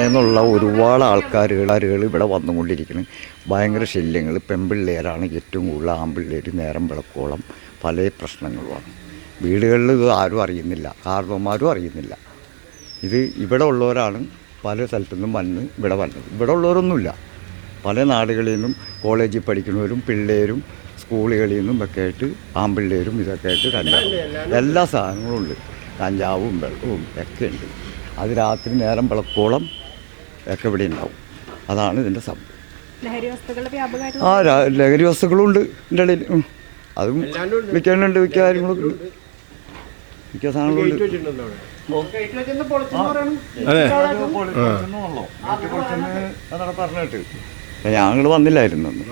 പുറമേ ഒരുപാട് ആൾക്കാരുകൾ ഇവിടെ വന്നുകൊണ്ടിരിക്കുന്നു. ഭയങ്കര ശല്യങ്ങൾ. പെൺപിള്ളേരാണ് ഏറ്റവും കൂടുതൽ ആൺപിള്ളേർ നേരം വിളക്കോളം പല പ്രശ്നങ്ങളുമാണ് വീടുകളിൽ ഇത് ആരും അറിയുന്നില്ല. കാർന്നവന്മാരും അറിയുന്നില്ല. ഇത് ഇവിടെ ഉള്ളവരാണ് പല സ്ഥലത്തു നിന്നും വന്ന് ഇവിടെ വന്നത്. ഇവിടെ ഉള്ളവരൊന്നുമില്ല. പല നാടുകളിൽ നിന്നും കോളേജിൽ പഠിക്കുന്നവരും പിള്ളേരും സ്കൂളുകളിൽ നിന്നും ഒക്കെ ആയിട്ട് ആൺപിള്ളേരും ഇതൊക്കെ ആയിട്ട് കഞ്ചാവ് എല്ലാ സാധനങ്ങളും ഉണ്ട്. കഞ്ചാവും വെള്ളവും ഒക്കെ ഉണ്ട്. അത് രാത്രി നേരം വിളക്കോളം ഒക്കെ ഇവിടെ ഉണ്ടാവും. അതാണ് ഇതിന്റെ സംഭവം. ആ ലഹരി വസ്തുക്കളും ഉണ്ട് എന്റെ ഇടയിൽ അതും വിൽക്കാനുണ്ട് മിക്ക കാര്യങ്ങളൊക്കെ ഉണ്ട്. മിക്ക സാധനങ്ങളുണ്ട് ഞങ്ങൾ വന്നില്ലായിരുന്നു അന്ന്.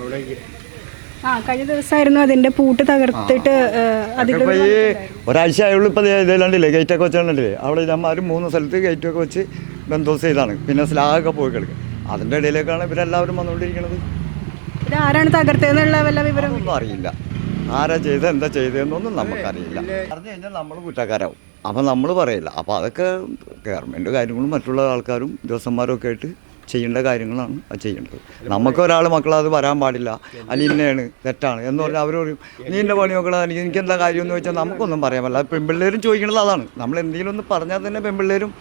ആ കഴിഞ്ഞ ദിവസമായിരുന്നു അതിന്റെ പൂട്ട് തകർത്തിട്ട് ഇപ്പൊ ഈ ഒരാഴ്ച ആയുള്ളൂ ഇപ്പം ഇതിലാണ്ടില്ലേ ഗേറ്റൊക്കെ വെച്ചാണ്ടില്ലേ അവിടെ ഇതന്മാരും മൂന്ന് സ്ഥലത്ത് ഗേറ്റൊക്കെ വെച്ച് ബന്ധോസ് ചെയ്താണ്. പിന്നെ സ്ലാഗൊക്കെ പോയി കിടക്കും. അതിന്റെ ഇടയിലേക്കാണ് ഇവരെല്ലാവരും വന്നുകൊണ്ടിരിക്കുന്നത് ഇത് ആരാണ് തകർത്തതെന്നുള്ള വല്ല വിവരം? ഒന്നും അറിയില്ല. ആരാ ചെയ്ത് എന്താ ചെയ്തതെന്നൊന്നും നമുക്കറിയില്ല. പറഞ്ഞു കഴിഞ്ഞാൽ നമ്മൾ കുറ്റക്കാരാവും. അപ്പം നമ്മൾ പറയില്ല. അപ്പോൾ അതൊക്കെ ഗവൺമെന്റ് കാര്യങ്ങളും മറ്റുള്ള ആൾക്കാരും ജോസന്മാരും ഒക്കെ ആയിട്ട് ചെയ്യേണ്ട കാര്യങ്ങളാണ് അത് ചെയ്യേണ്ടത്. നമുക്ക് ഒരാൾ മക്കളത് അത് വരാൻ പാടില്ല. അല്ലെങ്കിൽ ഇന്നയാണ് തെറ്റാണ് എന്ന് പറഞ്ഞാൽ അവർ പറയും നീ എന്റെ പണി നോക്കണം അല്ലെങ്കിൽ എനിക്ക് എന്താ കാര്യം എന്ന് വെച്ചാൽ നമുക്കൊന്നും പറയാൻ പറ്റില്ല. അത് പെൺപിള്ളേരും ചോദിക്കുന്നത് അതാണ്. നമ്മൾ എന്തെങ്കിലും ഒന്ന് പറഞ്ഞാൽ തന്നെ പെൺപിള്ളേരും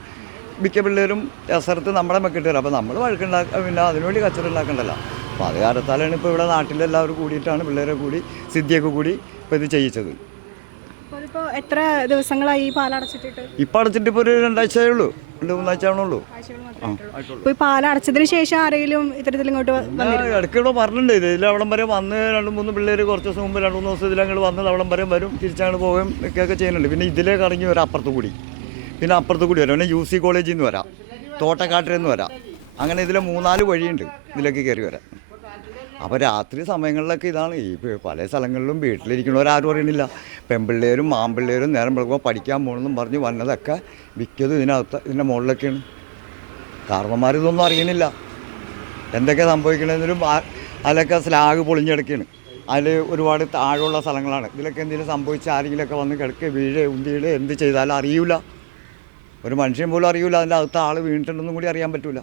മിക്ക പിള്ളേരും എസർത്ത് നമ്മുടെ മെക്കിട്ട് വരും അപ്പോൾ നമ്മൾ വഴക്കുണ്ടാക്കുക പിന്നെ അതിനുവേണ്ടി കച്ചറ ഉണ്ടാക്കണ്ടല്ലോ. അപ്പോൾ അത് കാലത്താലാണ് ഇപ്പോൾ ഇവിടെ നാട്ടിലെല്ലാവരും കൂടിയിട്ടാണ് പിള്ളേരെ കൂടി സിദ്ധിയൊക്കെ കൂടി ഇപ്പോൾ ഇത് ചെയ്യിച്ചത്. എത്ര ദിവസങ്ങളായി ഈ പാലടച്ചിട്ടിട്ട്? ഇപ്പം അടച്ചിട്ട് ഇപ്പോൾ ഒരു രണ്ടാഴ്ചയേ ഉള്ളൂ. രണ്ട് മൂന്നാഴ്ച ആവണുള്ളൂ മാത്രമേ ആയിട്ടുള്ളൂ. പാലടച്ചതിന് ശേഷം ആരെങ്കിലും ഇത്തരത്തിൽ ഇങ്ങോട്ട് ഞാൻ പറഞ്ഞിട്ടുണ്ട്. ഇത് ഇതിൽ അവിടം വരെ വന്ന് രണ്ട് മൂന്ന് പിള്ളേർ കുറച്ച് ദിവസം മുമ്പ് രണ്ട് മൂന്ന് ദിവസം ഇതിലങ്ങോട്ട് വന്ന് അവിടം വരെ വരും തിരിച്ചങ്ങോട്ട് പോവുകയും ഒക്കെ ചെയ്യുന്നുണ്ട്. പിന്നെ ഇതിലേ ഇറങ്ങി വരാം അപ്പുറത്ത് കൂടി. പിന്നെ അപ്പുറത്ത് കൂടി വരാം. പിന്നെ യു സി കോളേജിൽ നിന്ന് വരാം തോട്ടക്കാട്ടിൽ നിന്ന് വരാം. അങ്ങനെ ഇതിലെ മൂന്നാൽ വഴിയുണ്ട് ഇതിലേക്ക് കയറി വരാൻ. അപ്പോൾ രാത്രി സമയങ്ങളിലൊക്കെ ഇതാണ്. ഈ പല സ്ഥലങ്ങളിലും വീട്ടിലിരിക്കുന്നവരാരും അറിയണില്ല. പെൺപിള്ളേരും ആൺപിള്ളേരും നേരം വിളക്കുമ്പോൾ പഠിക്കാൻ പോകണമെന്നും പറഞ്ഞ് വന്നതൊക്കെ മിക്കതും ഇതിനകത്ത് ഇതിന്റെ മുകളിലൊക്കെയാണ് കാരണന്മാർ ഇതൊന്നും അറിയണില്ല. എന്തൊക്കെ സംഭവിക്കണമെന്നൊരു അതിലൊക്കെ സ്ലാഗ് പൊളിഞ്ഞെടുക്കുകയാണ് അതിൽ ഒരുപാട് താഴെയുള്ള സ്ഥലങ്ങളാണ്. ഇതിലൊക്കെ എന്തെങ്കിലും സംഭവിച്ച് ആരെങ്കിലുമൊക്കെ വന്ന് കിടക്കുക വീഴ് ഉന്തിയിട് എന്ത് ചെയ്താലും അറിയില്ല ഒരു മനുഷ്യൻ പോലും അറിയില്ല അതിന്റെ അകത്ത് ആൾ വീണിട്ടുണ്ടെന്നും കൂടി അറിയാൻ പറ്റൂല.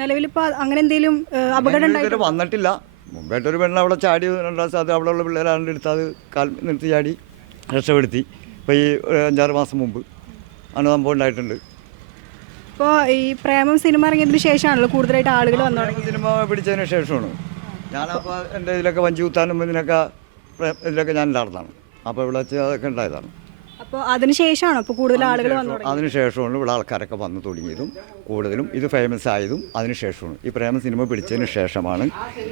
നിലവിലിപ്പോൾ അങ്ങനെ എന്തെങ്കിലും അപകടം വന്നിട്ടില്ല. മുമ്പായിട്ടൊരു പെണ്ണ് അവിടെ ചാടി രണ്ടാം ഉള്ള പിള്ളേരാണ്ട് എടുത്ത് അത് കാൽ നിർത്തി ചാടി രക്ഷപ്പെടുത്തി. ഇപ്പോൾ ഈ അഞ്ചാറ് മാസം മുമ്പ് ആണ് സംഭവം ഉണ്ടായിട്ടുണ്ട്. ഇപ്പോൾ ഈ പ്രേമം സിനിമ ഇറങ്ങിയതിന് ശേഷമാണല്ലോ കൂടുതലായിട്ട് ആളുകൾ വന്നു സിനിമ പിടിച്ചതിന് ശേഷമാണ്. ഞാനപ്പോൾ എന്റെ ഇതിലൊക്കെ വഞ്ചി കുത്താനും ഇതിനൊക്കെ ഇതിലൊക്കെ ഞാൻ ഉണ്ടായിരുന്നതാണ്. അപ്പോൾ ഇവിടെ വെച്ച് അതൊക്കെ ഉണ്ടായതാണ്. അപ്പോൾ ഇപ്പോൾ കൂടുതൽ ആളുകൾ വന്നു തുടങ്ങിയത്? അതിന് ശേഷമാണ് ഇവിടെ ആൾക്കാരൊക്കെ വന്നു തുടങ്ങിയതും കൂടുതലും. ഇത് ഫേമസ് ആയതും അതിനുശേഷമാണ് ഈ പ്രേമ സിനിമ പിടിച്ചതിന് ശേഷമാണ്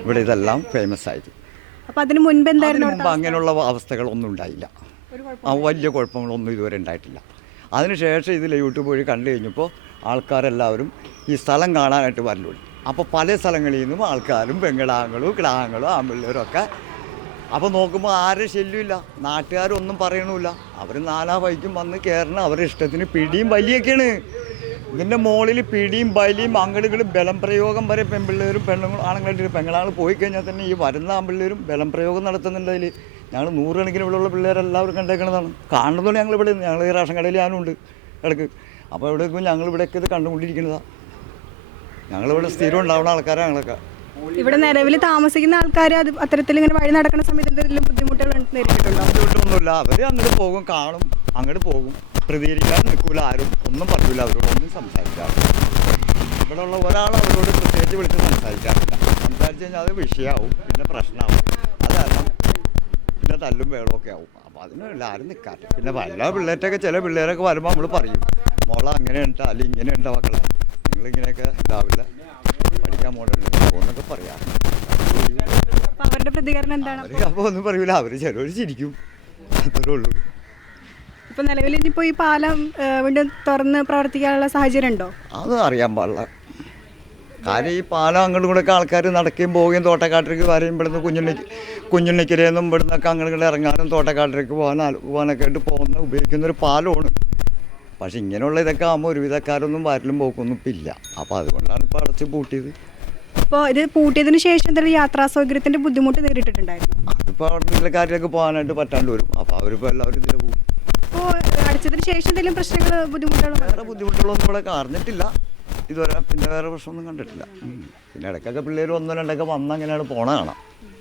ഇവിടെ ഇതെല്ലാം ഫേമസ് ആയത്. അപ്പോൾ അതിന് മുൻപ് അതിന് എന്തായിരുന്നു മുമ്പ് അങ്ങനെയുള്ള അവസ്ഥകളൊന്നും ഉണ്ടായില്ല. ആ വലിയ കുഴപ്പങ്ങളൊന്നും ഇതുവരെ ഉണ്ടായിട്ടില്ല. അതിനുശേഷം ഇതിൽ യൂട്യൂബ് വഴി കണ്ടു കഴിഞ്ഞപ്പോൾ ആൾക്കാരെല്ലാവരും ഈ സ്ഥലം കാണാനായിട്ട് വരലുള്ളൂ അപ്പോൾ പല സ്ഥലങ്ങളിൽ നിന്നും ആൾക്കാരും പെങ്ങളാങ്ങളും കിടാങ്ങളും ആമ്പിള്ളേരും ഒക്കെ അപ്പോൾ നോക്കുമ്പോൾ ആരും ശല്യമില്ല. നാട്ടുകാരൊന്നും പറയണമില്ല അവർ നാലാ വൈക്കും വന്ന് കയറണം അവരുടെ ഇഷ്ടത്തിന് പിടിയും വലിയൊക്കെയാണ്. ഇതിന്റെ മുകളിൽ പിടിയും ബലിയും അങ്ങടുകളും ബലം പ്രയോഗം വരെ പെൺപിള്ളേരും പെണ്ണുങ്ങളും ആണുങ്ങളായിട്ട് പെങ്ങളാൾ പോയി കഴിഞ്ഞാൽ തന്നെ ഈ വരുന്ന ആൺപിള്ളേരും ബലം പ്രയോഗം നടത്തുന്നുണ്ട് അതിൽ ഞങ്ങൾ നൂറുകണക്കിന് ഇവിടെയുള്ള പിള്ളേരെല്ലാവരും കണ്ടേക്കണതാണ്. കാണുന്നതോടെ ഞങ്ങൾ ഇവിടെ ഞങ്ങൾ ഈ റേഷൻ കടയിൽ ഞാനുണ്ട് ഇടയ്ക്ക് അപ്പോൾ ഇവിടെ ഞങ്ങൾ ഇവിടെയൊക്കെ ഇത് കണ്ടുകൊണ്ടിരിക്കുന്നതാണ് ഞങ്ങളിവിടെ സ്ഥിരം ഉണ്ടാവുന്ന ആൾക്കാരാണ് ഞങ്ങളൊക്കെ. ഇവിടെ നിലവിൽ താമസിക്കുന്ന ആൾക്കാർ അത് അത്തരത്തിൽ ഇങ്ങനെ വഴി നടക്കുന്ന സമയത്ത് എന്തെങ്കിലും ബുദ്ധിമുട്ടുകൾ നേരിട്ടിട്ടുണ്ടോ? ബുദ്ധിമുട്ടൊന്നുമില്ല. അവർ അങ്ങോട്ട് പോകും കാണും അങ്ങോട്ട് പോകും. പ്രതികരിക്കാൻ നിൽക്കൂല ആരും. ഒന്നും പറയൂല. അവരോട് ഒന്നും സംസാരിക്കാറില്ല. ഇവിടെ ഉള്ള ഒരാൾ അവരോട് പ്രത്യേകിച്ച് വിളിച്ച് സംസാരിക്കാറില്ല. സംസാരിച്ചു കഴിഞ്ഞാൽ അത് വിഷയമാവും പിന്നെ പ്രശ്നമാവും. അത് കാരണം പിന്നെ തല്ലും വേളമൊക്കെ ആവും. അപ്പോൾ അതിനുള്ള ആരും നിൽക്കാറ് പിന്നെ വല്ല പിള്ളേരൊക്കെ ചില പിള്ളേരൊക്കെ വരുമ്പോൾ നമ്മൾ പറയും മോള അങ്ങനെ ഉണ്ട് അല്ലെങ്കിൽ ഇങ്ങനെ ഉണ്ട് മക്കളെ. നിങ്ങളിങ്ങനെയൊക്കെ ഇതാവില്ല. പഠിക്കാൻ മോഡലുണ്ട് എന്നൊക്കെ പറയാം. അവരുടെ പ്രതികരണം എന്താണ്? അവർ അപ്പോൾ ഒന്നും പറയൂല. അവർ ചിലവർ ചിരിക്കും. അത്രേ ഉള്ളൂ. ഇപ്പൊ നിലവിൽ ഇനിയിപ്പോ ഈ പാലം ഏഹ്, വീണ്ടും തുറന്ന് പ്രവർത്തിക്കാനുള്ള സാഹചര്യം ഉണ്ടോ അത് അറിയാൻ പാടില്ല. കാര്യം ഈ പാലം അങ്ങോട്ടും കൂടെയൊക്കെ ആൾക്കാർ നടക്കുകയും പോവുകയും തോട്ടക്കാട്ടിലേക്ക് വരെയും ഇവിടുന്ന് കുഞ്ഞുണ്ണിക്ക് കുഞ്ഞുണ്ണിക്കരയെന്നും ഇവിടുന്നൊക്കെ അങ്ങോട്ട് ഇറങ്ങാനും തോട്ടക്കാട്ടിലേക്ക് പോകാൻ പോകാനൊക്കെ ആയിട്ട് പോകുന്ന ഉപയോഗിക്കുന്ന ഒരു പാലമാണ്. പക്ഷെ ഇങ്ങനെയുള്ള ഇതൊക്കെ ആകുമ്പോൾ ഒരുവിധക്കാരൊന്നും വരലും പോക്കൊന്നും ഇപ്പം ഇല്ല അപ്പോൾ അതുകൊണ്ടാണ് ഇപ്പോൾ അടച്ച് പൂട്ടിയത്. അപ്പോൾ ഇത് പൂട്ടിയതിന് ശേഷം എന്തെങ്കിലും യാത്രാ സൗകര്യത്തിന്റെ ബുദ്ധിമുട്ട് നേരിട്ടിട്ടുണ്ടായിരുന്നു? അതിപ്പോൾ അവിടെ ജില്ലക്കാരിലേക്ക് പോകാനായിട്ട് പറ്റാണ്ട് വരും. അപ്പോൾ അവരിപ്പോൾ എല്ലാവരും ഇതിൽ പോകും. അപ്പോൾ അടച്ചതിന് ശേഷം എന്തെങ്കിലും പ്രശ്നങ്ങൾ ബുദ്ധിമുട്ടുകൾ വേറെ ബുദ്ധിമുട്ടുകളൊന്നും ഇവിടെ അറിഞ്ഞിട്ടില്ല ഇതുവരെ പിന്നെ വേറെ പ്രശ്നമൊന്നും കണ്ടിട്ടില്ല. പിന്നെ ഇടയ്ക്കൊക്കെ പിള്ളേർ ഒന്നോ രണ്ടൊക്കെ വന്ന് അങ്ങനെയാണ് പോണ കാണാം.